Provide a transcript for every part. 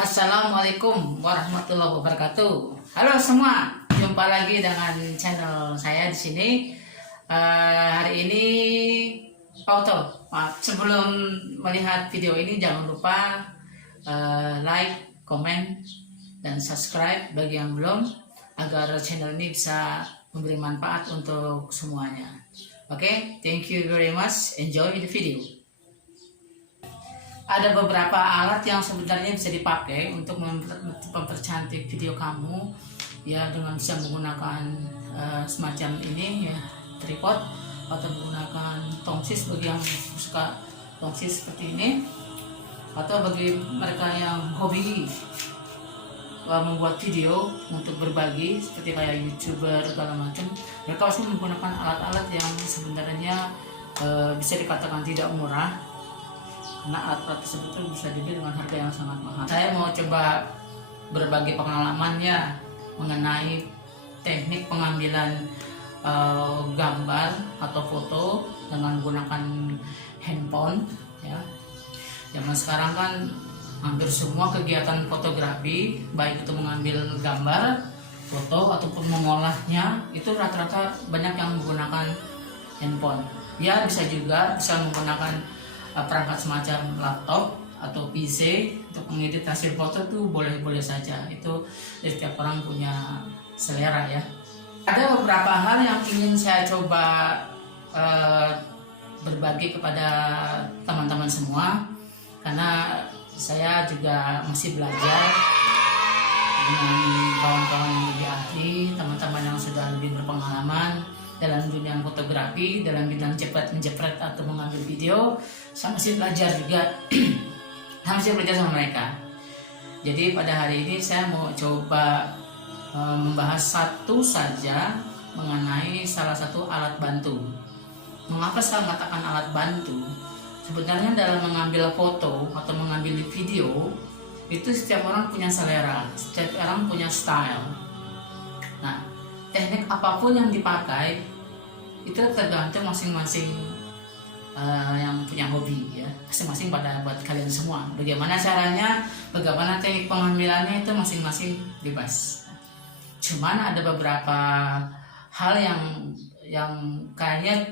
Assalamualaikum warahmatullahi wabarakatuh. Halo semua, jumpa lagi dengan channel saya di sini. Hari ini sebelum melihat video ini jangan lupa like, comment, dan subscribe bagi yang belum, agar channel ini bisa memberi manfaat untuk semuanya. Oke, thank you very much. Enjoy the video. Ada beberapa alat yang sebenarnya bisa dipakai untuk mempercantik video kamu, ya, dengan bisa menggunakan semacam ini, ya, tripod, atau menggunakan tongsis bagi yang suka tongsis seperti ini, atau bagi mereka yang hobi membuat video untuk berbagi seperti kayak YouTuber segala macam. Mereka pasti menggunakan alat-alat yang sebenarnya bisa dikatakan tidak murah, karena alat-alat tersebut bisa dibeli dengan harga yang sangat mahal. Saya mau coba berbagi pengalamannya mengenai teknik pengambilan gambar atau foto dengan menggunakan handphone, ya. Zaman sekarang kan hampir semua kegiatan fotografi, baik itu mengambil gambar, foto ataupun mengolahnya, itu rata-rata banyak yang menggunakan handphone. Ya, bisa menggunakan perangkat semacam laptop atau PC untuk mengedit hasil foto tuh boleh-boleh saja. Itu setiap orang punya selera, ya. Ada beberapa hal yang ingin saya coba berbagi kepada teman-teman semua, karena saya juga masih belajar dengan kawan-kawan yang lebih ahli, teman-teman yang sudah lebih berpengalaman dalam dunia fotografi, dalam bidang menjepret atau mengambil video. Saya masih belajar juga. Saya masih belajar sama mereka. Jadi pada hari ini saya mau coba membahas satu saja mengenai salah satu alat bantu. Mengapa saya mengatakan alat bantu? Sebenarnya dalam mengambil foto atau mengambil video, itu setiap orang punya selera, setiap orang punya style. Nah, teknik apapun yang dipakai itu tergantung masing-masing yang punya hobi, ya, masing-masing buat kalian semua. Bagaimana caranya, bagaimana teknik pengambilannya, itu masing-masing bebas. Cuman ada beberapa hal yang kayaknya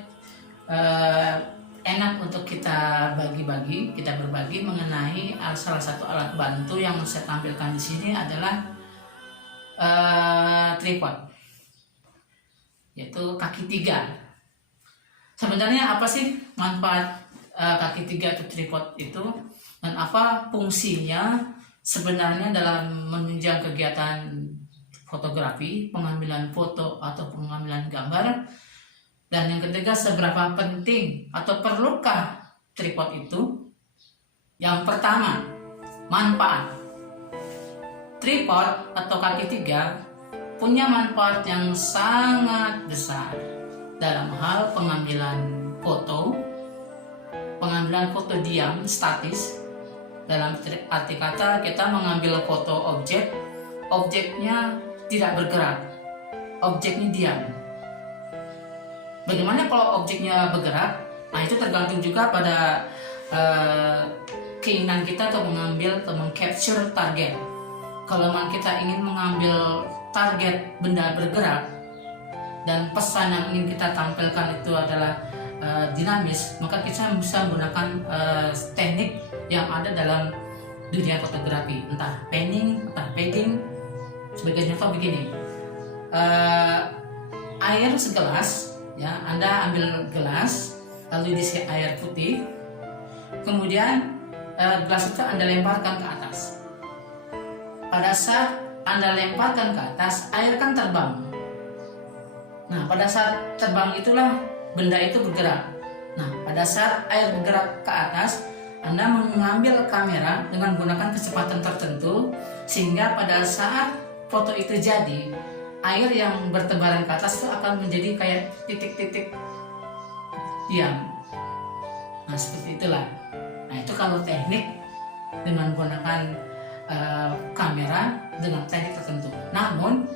enak untuk kita berbagi mengenai salah satu alat bantu yang saya tampilkan di sini adalah tripod, yaitu kaki tiga. Sebenarnya apa sih manfaat kaki tiga atau tripod itu, dan apa fungsinya sebenarnya dalam menunjang kegiatan fotografi, pengambilan foto atau pengambilan gambar, dan yang ketiga seberapa penting atau perlukah tripod itu. Yang pertama, manfaat. Tripod atau kaki tiga punya manfaat yang sangat besar dalam hal pengambilan foto diam, statis. Dalam arti kata, kita mengambil foto objeknya tidak bergerak, objeknya diam. Bagaimana kalau objeknya bergerak? Nah, itu tergantung juga pada keinginan kita untuk mengambil atau mengcapture target. Kalau kita ingin mengambil target benda bergerak dan pesan yang ingin kita tampilkan itu adalah dinamis, maka kita bisa menggunakan teknik yang ada dalam dunia fotografi, entah panning, entah padding. Sebagai contoh begini, air segelas, ya, Anda ambil gelas lalu diisi air putih, kemudian gelas itu Anda lemparkan ke atas. Pada saat Anda lemparkan ke atas, air kan terbang. Nah, pada saat terbang itulah benda itu bergerak. Nah, pada saat air bergerak ke atas, Anda mengambil kamera dengan menggunakan kecepatan tertentu, sehingga pada saat foto itu jadi, air yang bertebaran ke atas itu akan menjadi kayak titik-titik diam. Nah, seperti itulah. Nah, itu kalau teknik dengan menggunakan kamera dengan teknik tertentu. Namun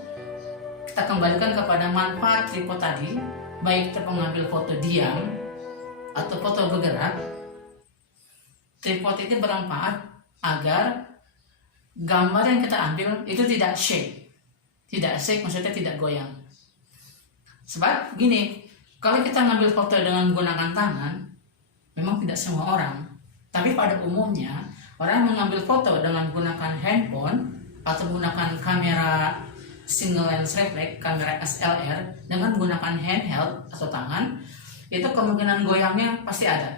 kita kembalikan kepada manfaat tripod tadi, baik itu mengambil foto diam atau foto bergerak. Tripod itu bermanfaat agar gambar yang kita ambil itu tidak shake. Tidak shake maksudnya tidak goyang. Sebab gini, kalau kita ngambil foto dengan menggunakan tangan, memang tidak semua orang. Tapi pada umumnya, orang mengambil foto dengan menggunakan handphone atau menggunakan kamera single lens reflex, kamera SLR dengan menggunakan handheld atau tangan, itu kemungkinan goyangnya pasti ada.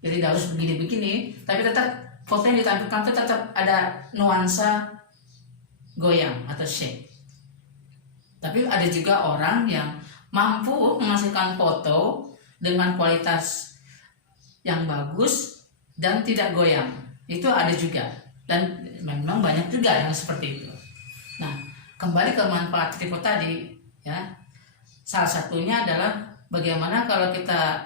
Jadi tidak harus begini-begini, tapi tetap foto yang ditampilkan itu tetap ada nuansa goyang atau shake. Tapi ada juga orang yang mampu menghasilkan foto dengan kualitas yang bagus dan tidak goyang. Itu ada juga, dan memang banyak juga yang seperti itu. Nah, kembali ke manfaat tripod tadi, ya, salah satunya adalah bagaimana kalau kita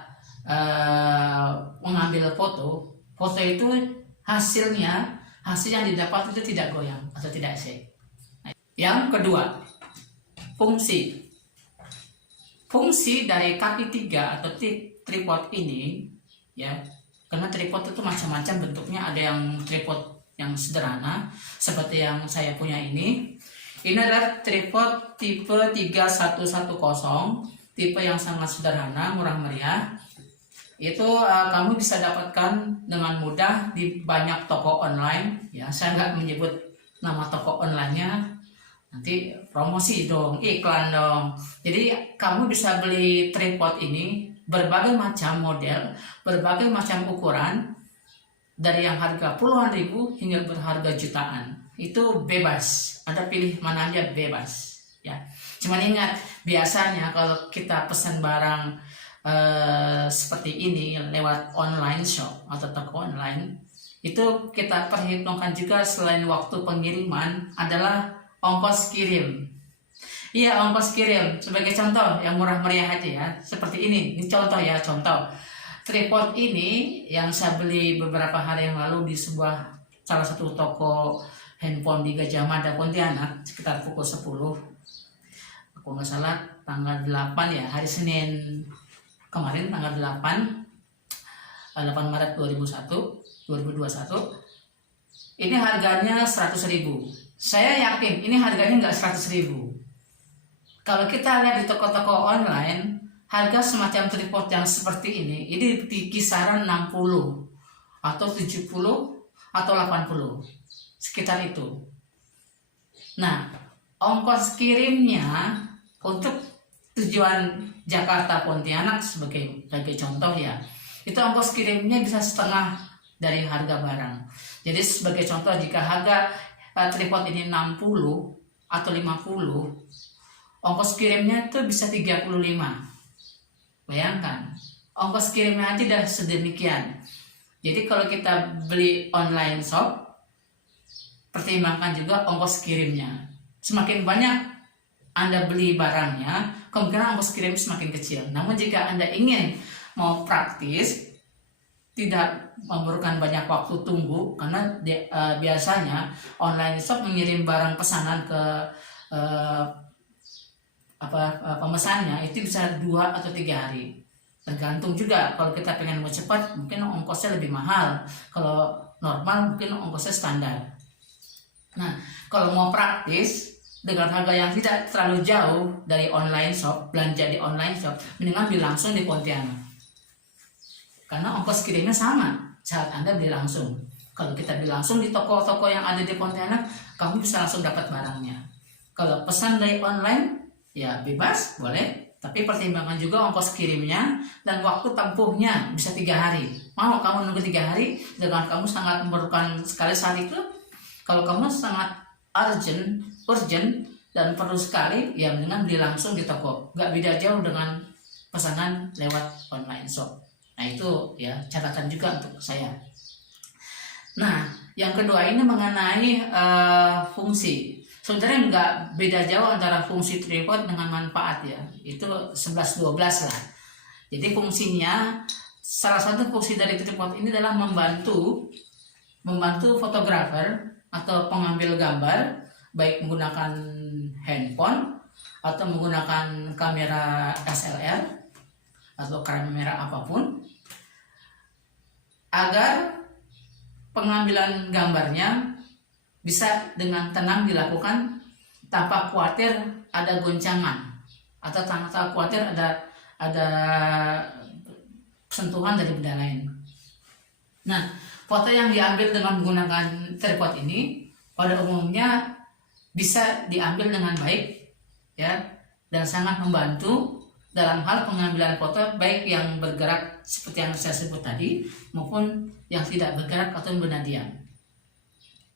mengambil foto itu hasil yang didapat itu tidak goyang atau tidak shake. Nah, yang kedua, fungsi dari kaki 3 atau tripod ini, ya, karena tripod itu macam-macam bentuknya. Ada yang tripod yang sederhana seperti yang saya punya ini. Ini adalah tripod tipe 3110, tipe yang sangat sederhana, murah meriah. Itu kamu bisa dapatkan dengan mudah di banyak toko online, ya. Saya nggak menyebut nama toko online-nya, nanti promosi dong, iklan dong. Jadi kamu bisa beli tripod ini berbagai macam model, berbagai macam ukuran, dari yang harga puluhan ribu hingga berharga jutaan. Itu bebas, Anda pilih mana aja, bebas, ya. Cuman ingat, biasanya kalau kita pesan barang seperti ini lewat online shop atau toko online, itu kita perhitungkan juga selain waktu pengiriman adalah ongkos kirim. Iya, ongkos kirim. Sebagai contoh yang murah meriah aja ya, seperti ini contoh ya, contoh tripod ini yang saya beli beberapa hari yang lalu di salah satu toko handphone di Gajah Mada, Pontianak, sekitar pukul 10. Aku nggak salah tanggal 8 ya, hari Senin kemarin, tanggal 8 Maret 2021. Ini harganya 100.000. Saya yakin ini harganya nggak 100.000. Kalau kita lihat di toko-toko online, harga semacam tripod yang seperti ini di kisaran 60 atau 70 atau 80, sekitar itu. Nah, ongkos kirimnya untuk tujuan Jakarta Pontianak sebagai contoh ya, itu ongkos kirimnya bisa setengah dari harga barang. Jadi sebagai contoh, jika harga tripod ini 60 atau 50, ongkos kirimnya itu bisa 35. Bayangkan, ongkos kirimnya aja udah sedemikian. Jadi kalau kita beli online shop, pertimbangkan juga ongkos kirimnya. Semakin banyak Anda beli barangnya, kemungkinan ongkos kirim semakin kecil. Namun jika Anda ingin mau praktis, tidak memerlukan banyak waktu tunggu, karena biasanya online shop mengirim barang pesanan ke pemesannya itu bisa 2 atau 3 hari. Tergantung juga, kalau kita pengen mau cepat mungkin ongkosnya lebih mahal, kalau normal mungkin ongkosnya standar. Nah, kalau mau praktis dengan harga yang tidak terlalu jauh dari online shop, belanja di online shop, mendingan beli langsung di Pontianak, karena ongkos kirimnya sama saat Anda beli langsung. Kalau kita beli langsung di toko-toko yang ada di Pontianak, kamu bisa langsung dapat barangnya. Kalau pesan dari online, ya bebas, boleh, tapi pertimbangkan juga ongkos kirimnya dan waktu tempuhnya bisa 3 hari. Mau kamu nunggu 3 hari dengan kamu sangat memerlukan sekali saat itu? Kalau kamu sangat urgent dan perlu sekali, ya mendingan beli langsung di toko. Gak beda jauh dengan pesanan lewat online shop. Nah itu ya catatan juga untuk saya. Nah, yang kedua ini mengenai fungsi. Sebenarnya nggak beda jauh antara fungsi tripod dengan manfaat ya. Itu 11-12 lah. Jadi fungsinya, salah satu fungsi dari tripod ini adalah membantu fotografer atau pengambil gambar, baik menggunakan handphone atau menggunakan kamera SLR atau kamera apapun, agar pengambilan gambarnya bisa dengan tenang dilakukan tanpa khawatir ada goncangan atau tanpa khawatir ada sentuhan dari benda lain. Nah, foto yang diambil dengan menggunakan tripod ini pada umumnya bisa diambil dengan baik ya, dan sangat membantu dalam hal pengambilan foto baik yang bergerak seperti yang saya sebut tadi maupun yang tidak bergerak atau benda diam.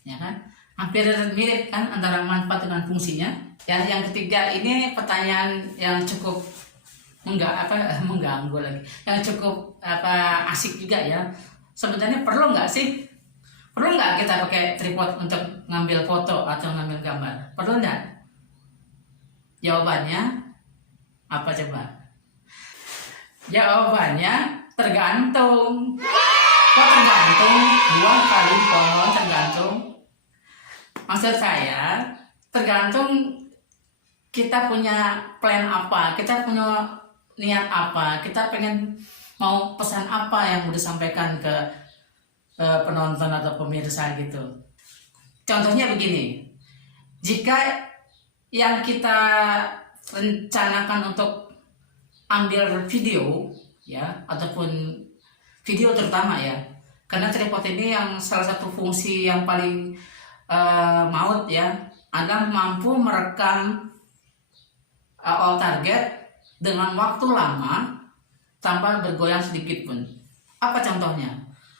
Ya kan? Hampir mirip kan antara manfaat dengan fungsinya. Ya, yang ketiga ini pertanyaan yang cukup mengganggu lagi. Yang cukup asik juga ya. Sebenarnya perlu nggak sih? Perlu nggak kita pakai tripod untuk ngambil foto atau ngambil gambar? Perlu nggak? Jawabannya apa coba? Jawabannya tergantung. Kok tergantung? 2 kali kok tergantung. Maksud saya tergantung kita punya plan apa, kita punya niat apa, kita pengen mau pesan apa yang mau disampaikan ke penonton atau pemirsa gitu. Contohnya begini, jika yang kita rencanakan untuk ambil video ya, ataupun video terutama ya, karena tripod ini yang salah satu fungsi yang paling maut ya, adalah mampu merekam all target dengan waktu lama tanpa bergoyang sedikit pun. Apa contohnya?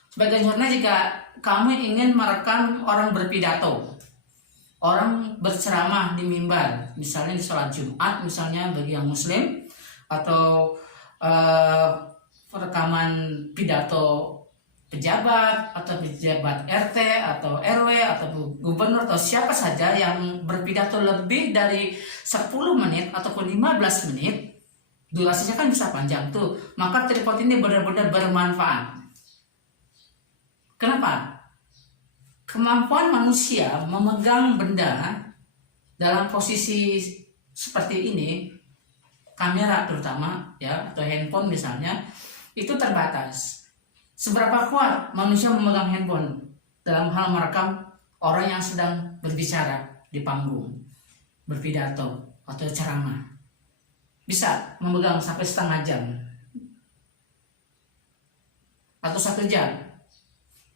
Sebagai contohnya, jika kamu ingin merekam orang berpidato, orang berceramah di mimbar, misalnya di sholat Jumat, misalnya bagi yang Muslim, atau rekaman pidato pejabat atau pejabat RT atau RW atau gubernur atau siapa saja yang berpidato lebih dari 10 menit ataupun 15 menit, durasinya kan bisa panjang tuh, maka tripod ini benar-benar bermanfaat. Kenapa? Kemampuan manusia memegang benda dalam posisi seperti ini, kamera terutama ya, atau handphone misalnya, itu terbatas. Seberapa kuat manusia memegang handphone dalam hal merekam orang yang sedang berbicara di panggung, berpidato atau ceramah? Bisa memegang sampai setengah jam atau 1 jam.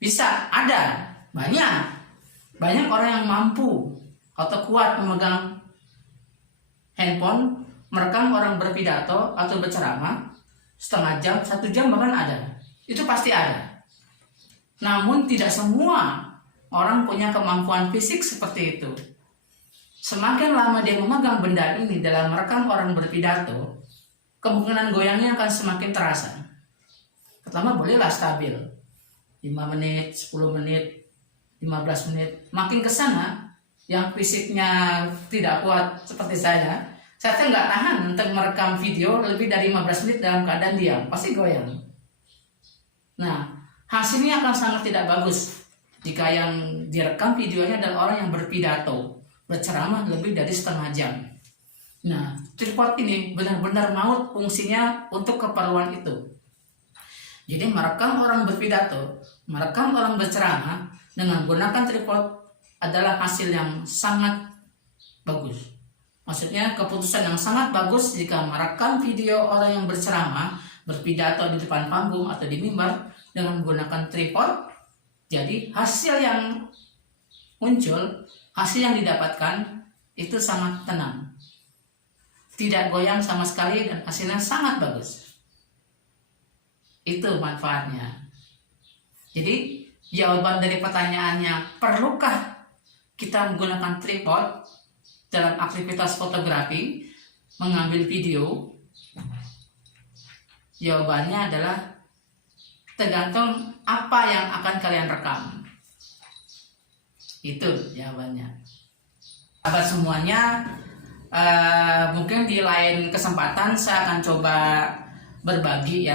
Bisa, ada banyak orang yang mampu atau kuat memegang handphone merekam orang berpidato atau berceramah setengah jam, 1 jam bahkan ada. Itu pasti ada. Namun tidak semua orang punya kemampuan fisik seperti itu. Semakin lama dia memegang benda ini dalam merekam orang berpidato, kemungkinan goyangnya akan semakin terasa. Pertama bolehlah stabil, 5 menit, 10 menit, 15 menit. Makin ke sana, yang fisiknya tidak kuat seperti saya nggak tahan untuk merekam video lebih dari 15 menit dalam keadaan diam, pasti goyang. Nah, hasilnya akan sangat tidak bagus jika yang direkam videonya adalah orang yang berpidato, berceramah lebih dari setengah jam. Nah, tripod ini benar-benar maut fungsinya untuk keperluan itu. Jadi merekam orang berpidato, merekam orang berceramah dengan menggunakan tripod adalah hasil yang sangat bagus. Maksudnya keputusan yang sangat bagus jika merekam video orang yang berceramah, berpidato di depan panggung atau di mimbar dengan menggunakan tripod. Jadi hasil yang muncul, hasil yang didapatkan itu sangat tenang, tidak goyang sama sekali, dan hasilnya sangat bagus. Itu manfaatnya. Jadi jawaban dari pertanyaannya, perlukah kita menggunakan tripod dalam aktivitas fotografi, mengambil video? Jawabannya adalah tergantung apa yang akan kalian rekam. Itu jawabannya. Sahabat semuanya, mungkin di lain kesempatan saya akan coba berbagi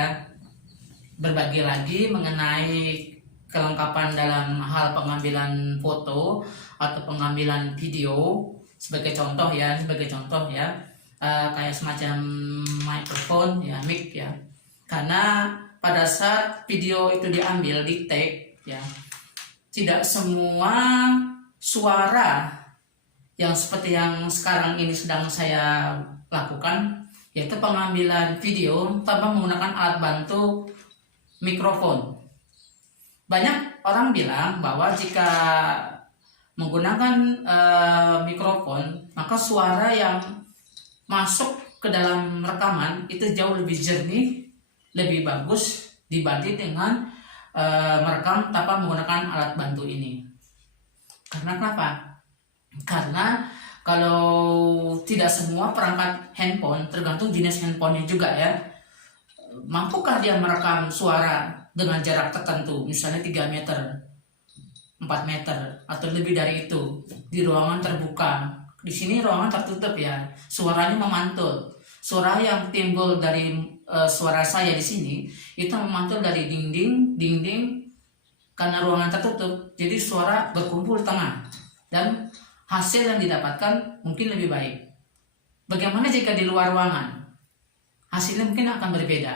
lagi mengenai kelengkapan dalam hal pengambilan foto atau pengambilan video. Sebagai contoh ya, kayak semacam mikrofon ya, mic ya. Karena pada saat video itu diambil, di take ya, tidak semua suara yang seperti yang sekarang ini sedang saya lakukan, yaitu pengambilan video tanpa menggunakan alat bantu mikrofon. Banyak orang bilang bahwa jika menggunakan mikrofon, maka suara yang masuk ke dalam rekaman itu jauh lebih jernih, lebih bagus dibanding dengan merekam tanpa menggunakan alat bantu ini. Karena kenapa? Karena kalau tidak semua perangkat handphone, tergantung jenis handphonenya juga ya, mampukah dia merekam suara dengan jarak tertentu, misalnya 3 meter, 4 meter, atau lebih dari itu, di ruangan terbuka. Di sini ruangan tertutup ya, suaranya memantul. Suara yang timbul dari suara saya di sini, itu memantul dari dinding, karena ruangan tertutup, jadi suara berkumpul di tengah. Dan hasil yang didapatkan mungkin lebih baik. Bagaimana jika di luar ruangan? Hasilnya mungkin akan berbeda.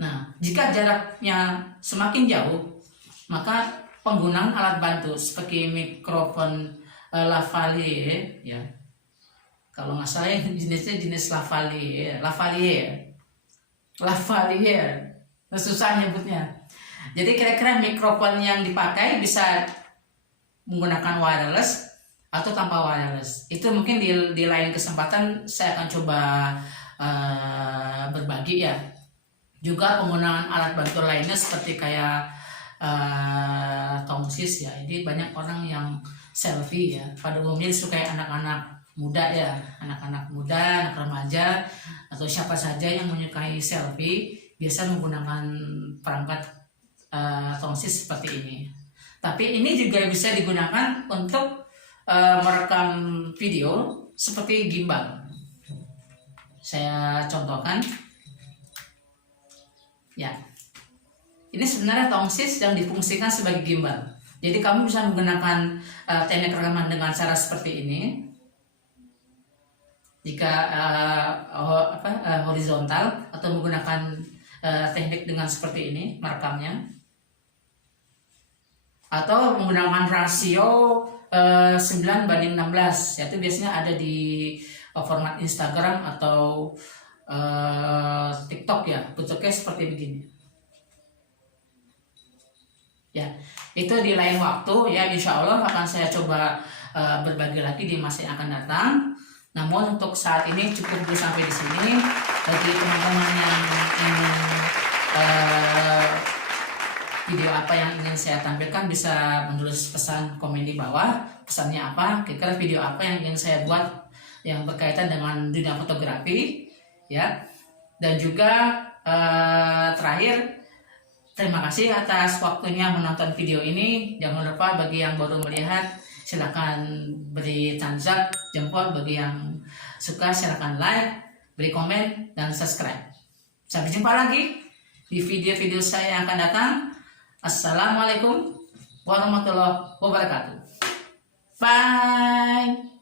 Nah, jika jaraknya semakin jauh, maka penggunaan alat bantu seperti mikrofon lavalier, ya, kalau nggak salah jenisnya jenis lavalier, susah nyebutnya. Jadi kira-kira mikrofon yang dipakai bisa menggunakan wireless atau tanpa wireless. Itu mungkin di lain kesempatan saya akan coba berbagi ya. Juga penggunaan alat bantu lainnya seperti kayak tongsis ya. Ini banyak orang yang selfie ya. Pada umumnya disukai anak-anak muda ya, anak-anak muda, anak remaja, atau siapa saja yang menyukai selfie biasa menggunakan perangkat tongsis seperti ini. Tapi ini juga bisa digunakan untuk merekam video seperti gimbal. Saya contohkan. Ya, ini sebenarnya tongsis yang difungsikan sebagai gimbal. Jadi kamu bisa menggunakan teknik rekaman dengan cara seperti ini. Jika horizontal, atau menggunakan teknik dengan seperti ini merekamnya, atau menggunakan rasio 9:16, yaitu biasanya ada di format Instagram atau TikTok ya, bentuknya seperti begini. Ya, itu di lain waktu ya, insya Allah akan saya coba berbagi lagi di masa yang akan datang. Namun untuk saat ini cukup dulu sampai di sini. Bagi teman-teman yang ingin video apa yang ingin saya tampilkan, bisa menulis pesan komen di bawah. Pesannya apa? Kira-kira video apa yang ingin saya buat yang berkaitan dengan dunia fotografi ya. Dan juga terakhir, terima kasih atas waktunya menonton video ini. Jangan lupa bagi yang baru melihat, silakan beri thumbs up, jempol. Bagi yang suka silakan like, beri komen, dan subscribe. Sampai jumpa lagi di video-video saya yang akan datang. Assalamualaikum warahmatullahi wabarakatuh. Bye.